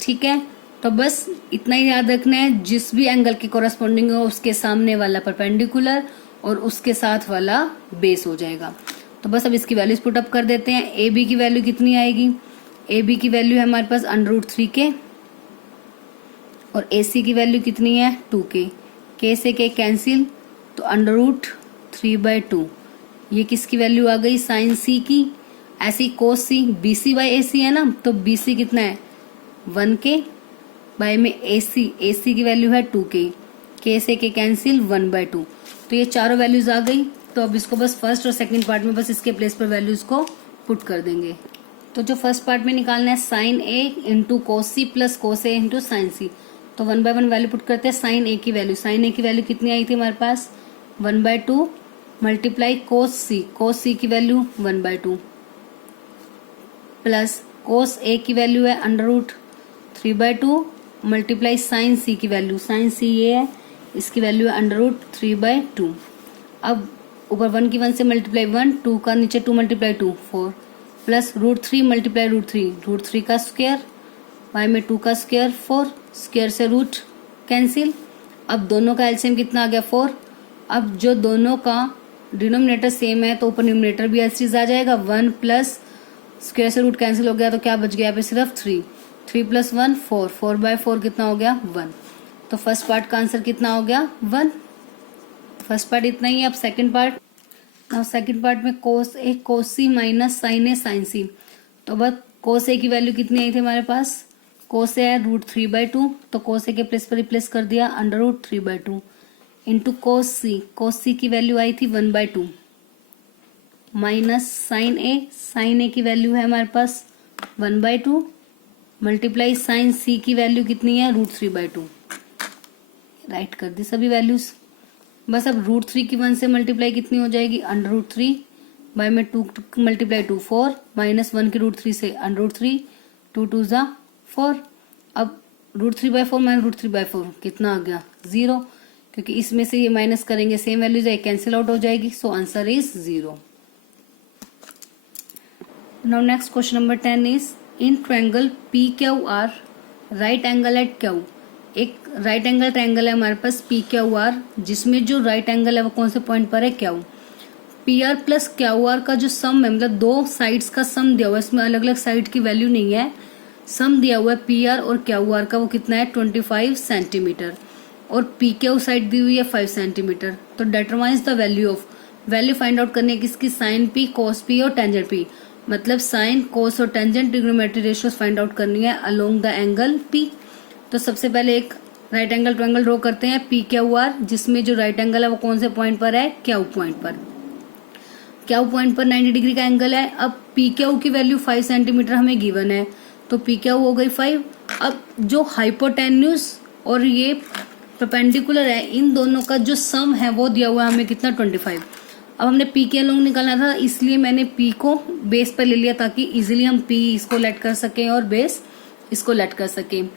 ठीक है, तो बस इतना ही याद रखना है, जिस भी एंगल के कोरस्पॉन्डिंग हो उसके सामने वाला परपेंडिकुलर और उसके साथ वाला बेस हो जाएगा। तो बस अब इसकी वैल्यूज पुट अप कर देते हैं। AB की वैल्यू कितनी आएगी, AB की वैल्यू है हमारे पास √3K और AC की वैल्यू कितनी है 2K, K से K कैंसिल, तो √3/2, ये किसकी वैल्यू आ गई साइन C की। ऐसी कोस C BC बाय AC है ना, तो BC कितना है 1K बाय में AC की वैल्यू है 2K, K से K कैंसिल 1/2, तो ये चारों वैल्यूज आ गई। तो अब इसको बस फर्स्ट और सेकंड पार्ट में बस इसके प्लेस पर वैल्यूज को पुट कर देंगे। तो जो फर्स्ट पार्ट में निकालना है sine A into cos C plus cos A into sine C, तो 1 बाय 1 वैल्यू पुट करते हैं। साइन A की वैल्यू कितनी आई थी हमारे पास 1/2 मल्टीप्लाई कोस C की वैल्यू 1/2 प्लस कोस A की वैल्यू है √3/2 मल्टीप्लाई साइन C की वैल्यू, साइन C ये है, इसकी वैल्यू है √3/2। अब ऊपर 1 की 1 से मल्टीप्लाई 1, 2 का नीचे 2 मल्टीप्लाई 2 4 प्लस √3 मल्टीप्लाई √3 का स्क्वायर बाय में 2 का स्क्वायर 4, स्क्वायर से रूट कैंसिल। अब दोनों का एलसीएम कितना आ गया 4। अब जो दोनों का डिनोमिनेटर सेम है तो ऊपर न्यूमरेटर भी ऐसी चीज आ जाएगा 1 प्लस स्क्वायर से रूट कैंसिल हो गया, तो क्या बच गया यहाँ पे सिर्फ 3 प्लस 1 4, 4/4 कितना हो गया 1। तो फर्स्ट पार्ट का आंसर कितना हो गया 1। फर्स्ट पार्ट इतना ही है। अब सेकंड पार्ट में cos C minus sine A sine C, तो बस कोस A की वैल्यू कितनी आई थी हमारे पास, कोस A है √3/2, तो कोस A के प्लेस पर रिप्लेस कर दिया √3/2 इंटू कोस C की वैल्यू आई थी 1/2 माइनस साइन A की वैल्यू है हमारे पास 1/2 मल्टीप्लाई साइन C की वैल्यू कितनी है √3/2, राइट कर दी सभी वैल्यूज। बस अब √3 की 1 से मल्टीप्लाई कितनी हो जाएगी √3 बाय में 2 मल्टीप्लाई 2 4 माइनस 1 की √3 से √3 2 2 जा 4। अब √3/4 माइनस √3/4 कितना आ गया 0, क्योंकि इसमें से ये माइनस करेंगे सेम वैल्यूज है कैंसिल आउट हो जाएगी, so answer is 0। Now next question number 10 is in triangle PQR right angle at Q, एक राइट एंगल ट्रायंगल है हमारे पास PQR, जिसमें जो राइट एंगल है वो कौन से पॉइंट पर है Q। PR प्लस QR का जो सम है, मतलब दो साइड्स का सम दिया हुआ है, इसमें अलग अलग साइड की वैल्यू नहीं है, सम दिया हुआ है PR और QR का, वो कितना है 25 सेंटीमीटर, और PQ साइड दी हुई है 5 सेंटीमीटर। तो determines the value find out करनी है किसकी, साइन P cos P और टेंजेंट P, मतलब साइन कोस और tangent trigonometry ratios find out करनी है अलोंग द एंगल P। तो सबसे पहले एक राइट एंगल ट्रायंगल ड्रॉ करते हैं PQR, जिसमें जो राइट एंगल है वो कौन से पॉइंट पर है Q पॉइंट पर। Q पॉइंट पर 90 डिग्री का एंगल है। अब PQ की वैल्यू 5 सेंटीमीटर हमें गिवन है, तो PQ हो गई 5। अब जो हाइपोटेन्यूज और ये परपेंडिकुलर है, इन दोनों का जो सम है वो दिया हुआ है हमें कितना 25। अब हमने पी के लोग निकालना था, इसलिए मैंने पी को बेस पर ले लिया ताकि इजीली हम पी इसको लेट कर सकें और बेस इसको लेट कर सकें।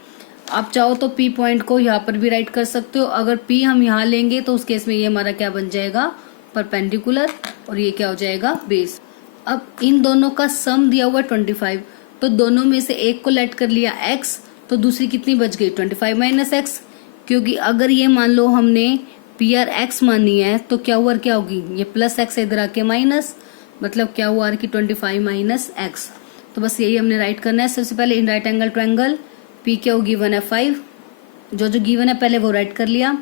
आप चाहो तो पी पॉइंट को यहाँ पर भी राइट कर सकते हो। अगर पी हम यहाँ लेंगे तो उस केस में ये हमारा क्या बन जाएगा, परपेंडिकुलर, और ये क्या हो जाएगा, बेस। अब इन दोनों का सम दिया हुआ 25, तो दोनों में से एक को लेट कर लिया x, तो दूसरी कितनी बच गई 25 माइनस एक्स, क्योंकि अगर ये मान लो हमने पी आर एक्स मानी है तो क्या हुआ क्या होगी, ये प्लस एक्स इधर आके माइनस, मतलब क्या हुआ कि 25 माइनस एक्स। तो बस यही हमने राइट करना है। सबसे पहले in right angle triangle P क्या गिवन है 5, जो गिवन है पहले वो राइट कर लिया।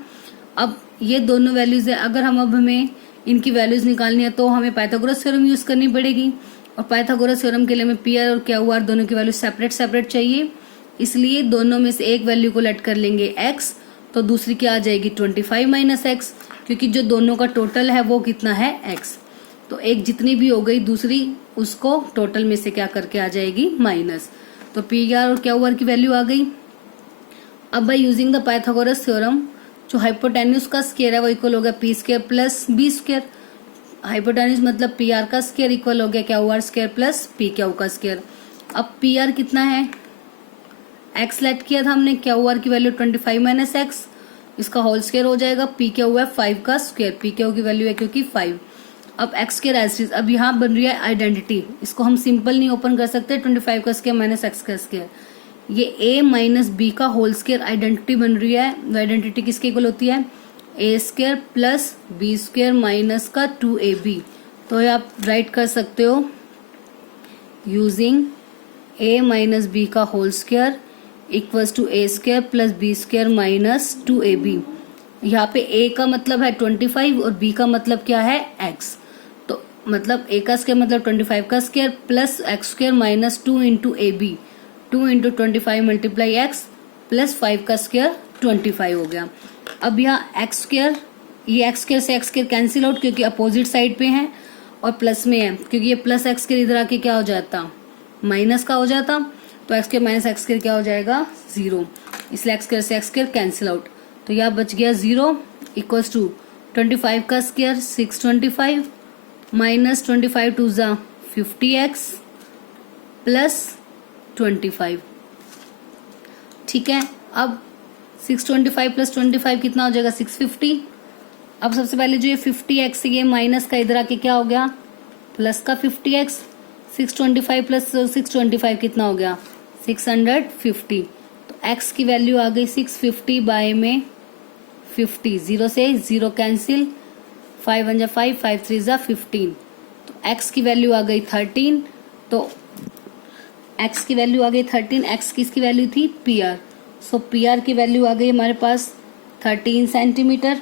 अब ये दोनों वैल्यूज है, अगर हम अब हमें इनकी वैल्यूज निकालनी है तो हमें पाइथागोरस थ्योरम यूज करनी पड़ेगी, और पाइथागोरस थ्योरम के लिए हमें पी आर और क्या हुआ दोनों की वैल्यू सेपरेट सेपरेट चाहिए, इसलिए दोनों में से एक वैल्यू को लेट कर लेंगे x, तो दूसरी क्या आ जाएगी 25 माइनस एक्स, क्योंकि जो दोनों का टोटल है वो कितना है x। तो एक जितनी भी हो गई दूसरी उसको टोटल में से क्या करके आ जाएगी माइनस, तो पी आर और क्या हुआ की वैल्यू आ गई। अब by using the Pythagoras theorem जो हाइपोटेन्यूज का स्क्वायर है वो इक्वल हो गया P square plus B square. Hypotenuse मतलब पी आर का स्क्वायर इक्वल हो गया क्या हुआ स्क्वायर प्लस पी क्या का स्क्वायर। अब पी आर कितना है, एक्स लेट किया था हमने, क्या हुआ की वैल्यू 25 माइनस एक्स, इसका होल स्क्वायर हो जाएगा, पी क्या हुआ है 5 का स्क्वायर, पी क्या की वैल्यू है क्योंकि 5। अब X square as it is, अब यहाँ बन रही है आइडेंटिटी, इसको हम सिंपल नहीं ओपन कर सकते, 25 का स्क्वायर माइनस एक्स का स्क्वायर, ये a माइनस बी का होल स्क्वायर आइडेंटिटी बन रही है। आइडेंटिटी किसके इक्वल होती है, A square plus B square minus का 2ab। तो ये आप राइट कर सकते हो यूजिंग a माइनस बी का whole square equals to A square plus B square minus 2ab। यहाँ पे a का मतलब है 25 और b का मतलब क्या है x, तो मतलब a का स्क्वायर मतलब 25 का square plus X square minus 2 into A B, 2 into 25 multiply X plus 5 का स्क्वायर 25 हो गया। अब यहाँ एक्स स्क्वायर, ये एक्स स्क्वायर से एक्स स्क्वायर कैंसिल आउट क्योंकि अपोजिट साइड पे है और प्लस में है, क्योंकि ये प्लस एक्स स्क्वायर इधर आके क्या हो जाता माइनस का हो जाता, तो x square minus x square क्या हो जाएगा 0, इसलिए एक्स स्क्वायर से एक्स स्क्वायर कैंसिल आउट, तो यहाँ बच गया 0 इक्वल्स टू 25 का स्क्वायर 625 माइनस 25 टू जा 50x प्लस 25। ठीक है, अब 625 प्लस 25 कितना हो जाएगा 650। अब सबसे पहले जो ये 50x ये माइनस का इधर आके क्या हो गया प्लस का 50x, 625 प्लस 625 कितना हो गया 650, तो x की वैल्यू आ गई 650 बाय में 50, 0 से 0 कैंसिल, 5 1 जा 5, 5 3 जा 15, तो x की वैल्यू आ गई 13, तो x की वैल्यू आ गई 13, x किसकी वैल्यू थी पी आर, सो पी आर की वैल्यू आ गई हमारे पास 13 सेंटीमीटर,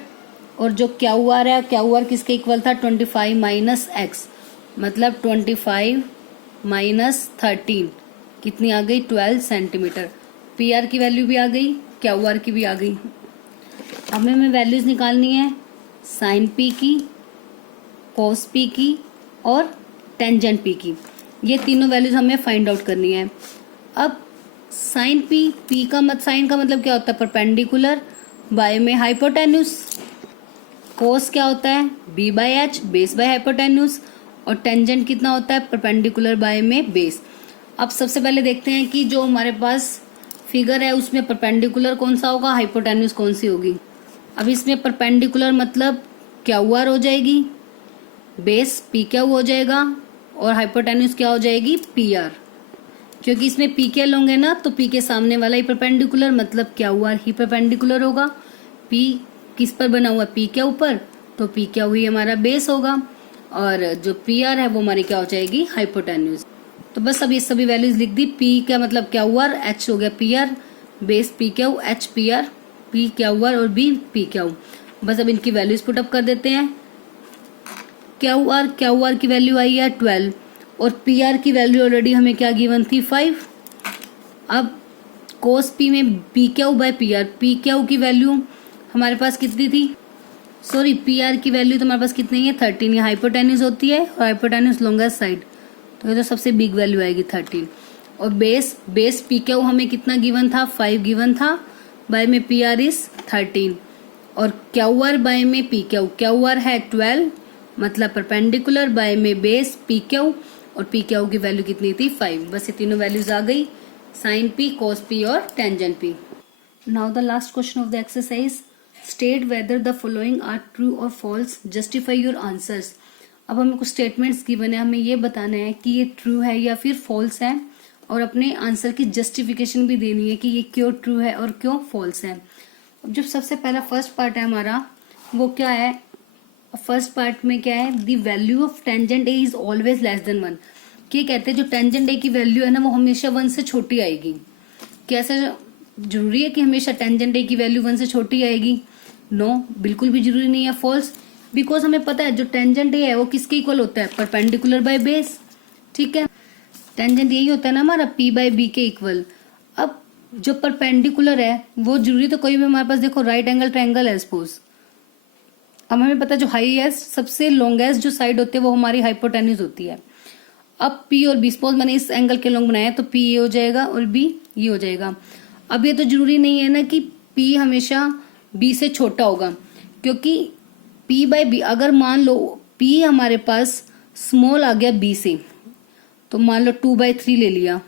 और जो क्या हुआ है क्या हुआ किसके इक्वल था 25 माइनस एक्स, मतलब 25 माइनस 13 कितनी आ गई 12 सेंटीमीटर। पी आर की वैल्यू भी आ गई, क्या हुआ की भी आ गई। अब हमें वैल्यूज निकालनी है साइन पी की, कोस पी की और टेंजेंट पी की, ये तीनों वैल्यूज हमें फाइंड आउट करनी है। अब साइन पी का साइन का मतलब क्या होता है परपेंडिकुलर बाय में हाइपोटेन्यूज, कोस क्या होता है B by H base by hypotenuse, और टेंजेंट कितना होता है परपेंडिकुलर बाय में बेस। अब सबसे पहले देखते हैं कि जो हमारे पास फिगर है उसमें परपेंडिकुलर कौन सा होगा, हाइपोटेन्यूज कौन सी होगी। अब इसमें परपेंडिकुलर मतलब क्या हुआ हो जाएगी, बेस पी क्या हो जाएगा, और हाइपोटेन्यूज क्या हो जाएगी पी आर, क्योंकि इसमें पी के लोगे ना तो पी के सामने वाला ही परपेंडिकुलर मतलब क्या हुआ ही परपेंडिकुलर होगा। पी किस पर बना हुआ पी के ऊपर, तो पी क्या हुई हमारा बेस होगा, और जो पी आर है वो हमारी क्या हो जाएगी हाइपोटेन्यूज। तो बस अब ये सभी वैल्यूज लिख दी, पी का मतलब क्या हुआ एच हो गया पी आर, बेस पी क्या हुआ एच पी आर, पी क्या हुआ और बी पी क्या हुआ। बस अब इनकी वैल्यूज पुटअप कर देते हैं। क्या हुआ की वैल्यू आई है 12 और पी आर की वैल्यू ऑलरेडी हमें क्या गिवन थी 5। अब कोस पी में P Q by P R, P Q की वैल्यू हमारे पास कितनी थी, सॉरी पी आर की वैल्यू तो हमारे पास कितनी है 13, ये हाइपोटेन्यूज होती है और हाइपोटेन्यूज लॉन्गेस्ट साइड, तो ये तो सबसे बिग वैल्यू आएगी 13। और बेस पी क्यू हमें कितना गिवन था 5 गिवन था, बाय में पी आर इज 13, और क्यू आर बाय में पी क्यू, क्यू आर है 12 मतलब परपेंडिकुलर, बाय में बेस पी क्यू, और पी क्यू की वैल्यू कितनी थी 5। बस ये तीनों वैल्यूज आ गई, साइन पी, कॉस पी और tangent P. Now the last question of the exercise, state whether the following are true और फॉल्स, जस्टिफाई योर आंसर्स। अब हमें कुछ स्टेटमेंट्स गिवन है, हमें ये बताना है कि ये ट्रू है या फिर फॉल्स है, और अपने आंसर की जस्टिफिकेशन भी देनी है कि ये क्यों ट्रू है और क्यों फॉल्स है। अब जो सबसे पहला फर्स्ट पार्ट है हमारा, वो क्या है, फर्स्ट पार्ट में क्या है, the value of tangent A is always less than 1। कि कहते हैं जो टेंजेंट ए की वैल्यू है ना वो हमेशा 1 से छोटी आएगी। क्या ऐसा जरूरी है कि हमेशा टेंजेंट ए की वैल्यू 1 से छोटी आएगी? नो, बिल्कुल भी जरूरी नहीं है, फॉल्स। बिकॉज हमें पता है जो टेंजेंट ए है वो किसके इक्वल होता है, परपेंडिकुलर बाय बेस। ठीक है, टेंजेंट यही होता है ना हमारा, पी बाय बी के इक्वल। अब जो परपेंडिकुलर है वो जरूरी तो कोई भी, हमारे पास देखो राइट एंगल ट्रायंगल है सपोज। अब हमें पता है जो हाईएस्ट सबसे लॉन्गेस्ट जो साइड होती है वो हमारी हाइपोटेन्यूज होती है। अब पी और बी, सपोज मैंने इस एंगल के लॉन्ग बनाया तो पी ये हो जाएगा और बी ये हो जाएगा। अब ये तो जरूरी नहीं है ना कि पी हमेशा बी से छोटा होगा, क्योंकि पी बाय बी, अगर मान लो पी हमारे पास स्मॉल आ गया बी से, तो मान लो 2/3 ले लिया,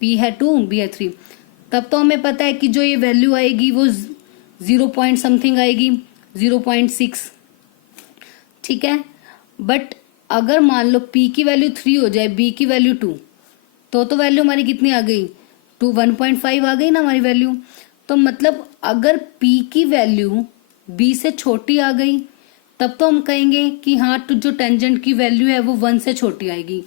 पी है 2 बी है 3, तब तो हमें पता है कि जो ये वैल्यू आएगी वो 0 पॉइंट समथिंग आएगी, 0.6। ठीक है, बट अगर मान लो p की वैल्यू 3 हो जाए, b की वैल्यू 2, तो वैल्यू हमारी कितनी आ गई, 1.5 आ गई ना हमारी वैल्यू। तो मतलब अगर p की वैल्यू b से छोटी आ गई तब तो हम कहेंगे कि हाँ तो जो टेंजेंट की वैल्यू है वो 1 से छोटी आएगी।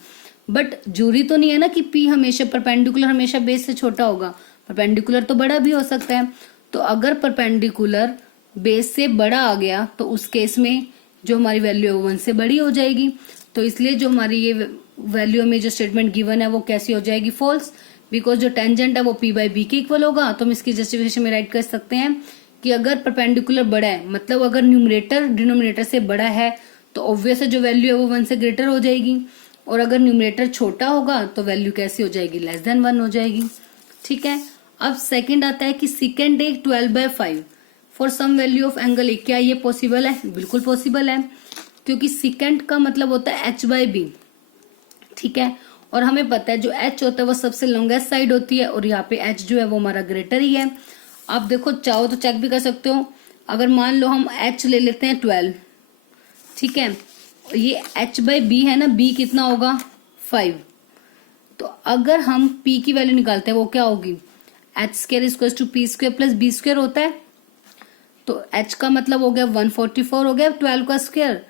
बट जरूरी तो नहीं है ना कि p हमेशा परपेंडिकुलर हमेशा बेस से छोटा होगा, परपेंडिकुलर तो बड़ा भी हो सकता है। तो अगर परपेंडिकुलर बेस से बड़ा आ गया तो उस केस में जो हमारी वैल्यू है वो 1 से बड़ी हो जाएगी। तो इसलिए जो हमारी ये वैल्यू में जो स्टेटमेंट गिवन है वो कैसी हो जाएगी, फॉल्स। बिकॉज जो टेंजेंट है वो पी बाय बी के इक्वल होगा। तो हम इसकी जस्टिफिकेशन में राइट कर सकते हैं कि अगर परपेंडिकुलर बड़ा है, मतलब अगर न्यूमरेटर डिनोमिनेटर से बड़ा है तो ऑब्वियस है जो वैल्यू है वो 1 से ग्रेटर हो जाएगी, और अगर न्यूमरेटर छोटा होगा तो वैल्यू कैसी हो जाएगी, लेस देन 1 हो जाएगी। ठीक है, अब सेकंड आता है कि second A 12/5 for some value of angle A, क्या ये पॉसिबल है? बिल्कुल पॉसिबल है, क्योंकि सेकंड का मतलब होता है h बाय बी। ठीक है, और हमें पता है जो h होता है वो सबसे लॉन्गेस्ट साइड होती है, और यहाँ पे h जो है वो हमारा ग्रेटर ही है। आप देखो चाहो तो चेक भी कर सकते हो, अगर मान लो हम h ले लेते हैं 12, ठीक है, ये h बाय बी है ना, b कितना होगा 5। तो अगर हम p की वैल्यू निकालते हैं वो क्या होगी, h² equals to p² plus b² होता है। तो h का मतलब हो गया 144 हो गया 12 का स्क्वायर,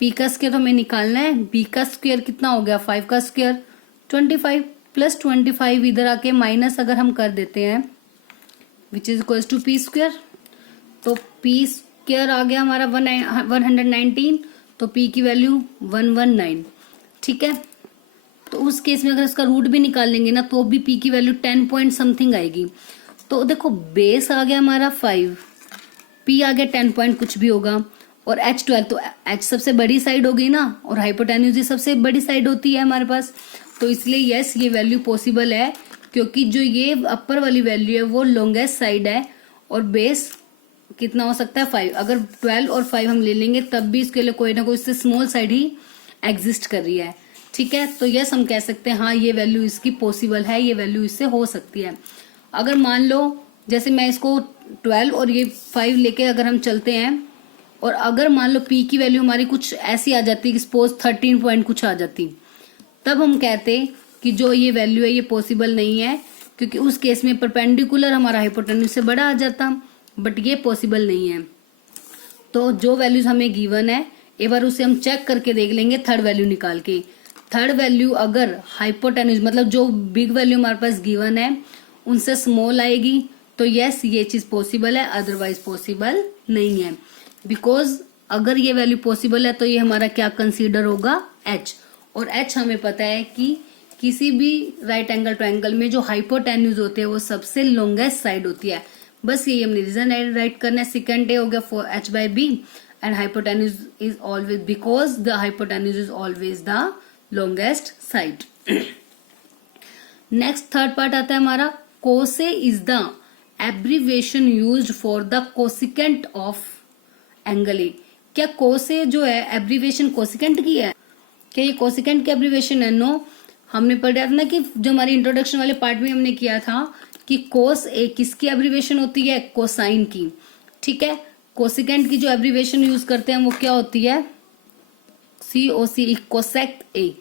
p का स्क्वायर हमें निकालना है, b का स्क्वायर कितना हो गया 5 का स्क्वायर 25 प्लस 25 इधर आके माइनस अगर हम कर देते हैं which is equals to p², तो p² आ गया हमारा 119, तो p की वैल्यू 119। ठीक है, तो उस केस में अगर इसका रूट भी निकाल लेंगे ना तो भी p की वैल्यू 10 पॉइंट समथिंग आएगी। तो देखो बेस आ गया हमारा 5, p आ गया 10 पॉइंट कुछ भी होगा, और h 12, तो h सबसे बड़ी साइड हो गई ना, और हाइपोटेन्यूज सबसे बड़ी साइड होती है हमारे पास। तो इसलिए यस ये वैल्यू पॉसिबल है, क्योंकि जो ये अपर वाली वैल्यू है वो लॉन्गेस्ट साइड है, और बेस कितना हो सकता है 5। अगर 12 और 5 हम ले लेंगे तब भी इसके लिए कोई ना कोई इससे स्मॉल साइड ही एग्जिस्ट कर रही है। ठीक है, तो यस हम कह सकते हैं हाँ ये वैल्यू इसकी पॉसिबल है, ये वैल्यू इससे हो सकती है। अगर मान लो जैसे मैं इसको 12 और ये 5 लेके अगर हम चलते हैं, और अगर मान लो p की वैल्यू हमारी कुछ ऐसी आ जाती कि सपोज 13 पॉइंट कुछ आ जाती, तब हम कहते कि जो ये वैल्यू है ये पॉसिबल नहीं है, क्योंकि उस केस में परपेंडिकुलर हमारा हाइपोटेन्यूज से बड़ा आ जाता, बट ये पॉसिबल नहीं है। तो जो वैल्यूज हमें गिवन है एक बार उसे हम चेक करके देख लेंगे थर्ड वैल्यू निकाल के। थर्ड वैल्यू अगर हाइपोटेन्यूज मतलब जो बिग वैल्यू हमारे पास गिवन है उनसे स्मॉल आएगी तो यस ये चीज पॉसिबल है, अदरवाइज पॉसिबल नहीं है। बिकॉज अगर ये वैल्यू पॉसिबल है तो ये हमारा क्या कंसीडर होगा, h, और h हमें पता है कि किसी भी राइट एंगल ट्रायंगल में जो हाइपोटेन्यूज होते हैं वो सबसे लॉन्गेस्ट साइड होती है। बस ये हमने रीजन राइट करना है। सेकंड ए हो गया for h by B, and hypotenuse is always because the hypotenuse is always the longest side. Next third part आता है हमारा, cosec is the abbreviation used for the cosecant of angle A. क्या cos ए जो है abbreviation cosecant की है? क्या ये कोसिकेंट की एब्रीवेशन है? नो। हमने पढ़ा था ना कि जो हमारी इंट्रोडक्शन वाले पार्ट में हमने किया था कि कोस ए किसकी एब्रीवेशन होती है? कोसाइन की। ठीक है, कोसिकेंट की जो एब्रीवेशन यूज करते हैं वो क्या होती है? COC, कोसेक्ट ए।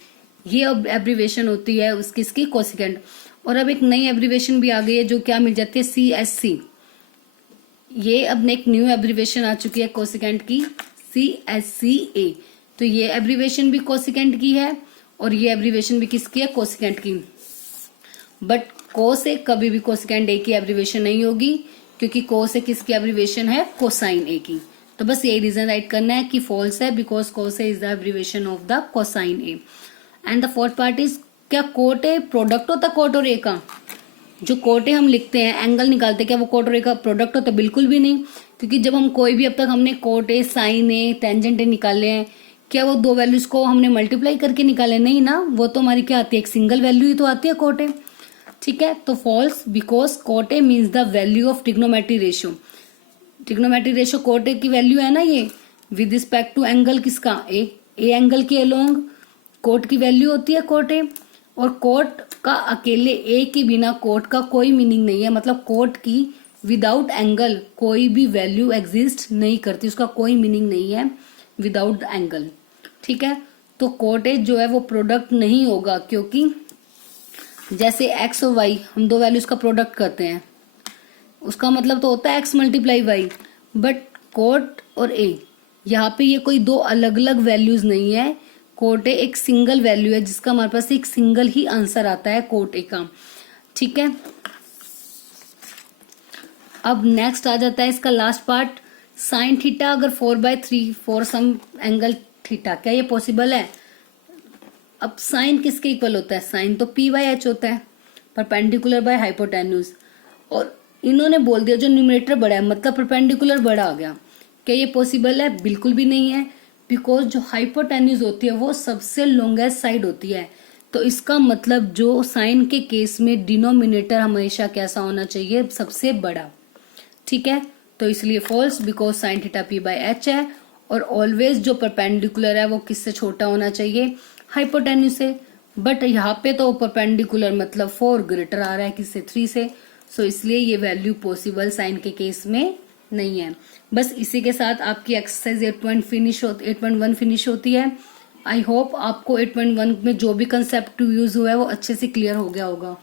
ये एब्रीवेशन होती है उसकी, इसकी कोसिकेंट। और अब एक नई एब्रीवेशन भी आ गई है जो क्या मिल जाती है? CSC। ये अब एक न्यू एब्रीवेशन आ चुकी है कोसिकेंट की, CSCA। तो ये एब्रीवेशन भी कोसिकेंट की है और ये एब्रीवेशन भी किसकी है? कोसिकेंट की। बट कोस ए कभी भी कोसिकेंट ए की एब्रीवेशन नहीं होगी, क्योंकि कोस ए किसकी एब्रीवेशन है? कोसाइन ए की। तो बस यही रीजन राइट करना है कि फॉल्स है, because cos A is the abbreviation of the cosine A. And the fourth part is, क्या कोट ए प्रोडक्ट होता है कोट और ए का? जो कोट ए हम लिखते हैं, एंगल निकालते हैं, क्या वो कोट और ए का प्रोडक्ट होता है? बिल्कुल भी नहीं। क्योंकि जब हम कोई भी, अब तक हमने cot A, sine A, tangent A निकाले हैं, क्या वो दो वैल्यूज को हमने मल्टीप्लाई करके निकाले? नहीं ना, वो तो हमारी क्या आती है? एक सिंगल वैल्यू ही तो आती है कोट ए। ठीक है, तो false, because cot A means the value of trigonometry ratio. Trigonometry ratio cot A की वैल्यू है ना ये, विद रिस्पेक्ट टू एंगल किसका? ए एंगल के अलोंग कोट की वैल्यू होती है कोट ए। और कोट का अकेले ए के बिना कोट का कोई मीनिंग नहीं है, मतलब कोट की विदाउट एंगल कोई भी वैल्यू एग्जिस्ट नहीं करती, उसका कोई मीनिंग नहीं है विदाउट एंगल। ठीक है, तो कोट ए जो है वो प्रोडक्ट नहीं होगा, क्योंकि जैसे एक्स और वाई हम दो वैल्यूज का प्रोडक्ट करते हैं, उसका मतलब तो होता है X multiply Y. But cot और ए, यहाँ पे ये कोई दो अलग अलग वैल्यूज नहीं है। कोट ए एक सिंगल वैल्यू है, जिसका हमारे पास एक सिंगल ही आंसर आता है कोट ए का। ठीक है, अब नेक्स्ट आ जाता है इसका लास्ट पार्ट, साइन थीटा अगर 4/3 फॉर सम एंगल थीटा, क्या ये पॉसिबल है? अब साइन किसके इक्वल होता है? साइन तो P/H होता है, परपेंडिकुलर बाय हाइपोटेन्यूज। और इन्होंने बोल दिया जो न्यूमरेटर बड़ा है, मतलब परपेंडिकुलर बड़ा आ गया। क्या ये पॉसिबल है? बिल्कुल भी नहीं है, बिकॉज जो हाइपोटेन्यूज होती है वो सबसे लॉन्गेस्ट साइड होती है। तो इसका मतलब जो साइन के केस में डिनोमिनेटर हमेशा कैसा होना चाहिए? सबसे बड़ा। ठीक है, तो इसलिए false, because sine theta P/H है। और ऑलवेज जो परपेंडिकुलर है वो किससे छोटा होना चाहिए? हाइपोटेन्यूज से। बट यहाँ पे तो परपेंडिकुलर मतलब 4 ग्रेटर आ रहा है किससे? 3 से। सो इसलिए ये वैल्यू पॉसिबल साइन के केस में नहीं है। बस इसी के साथ आपकी एक्सरसाइज 8.1 फिनिश होती है। आई होप आपको 8.1 में जो भी कंसेप्ट यूज हुआ है वो अच्छे से क्लियर हो गया होगा।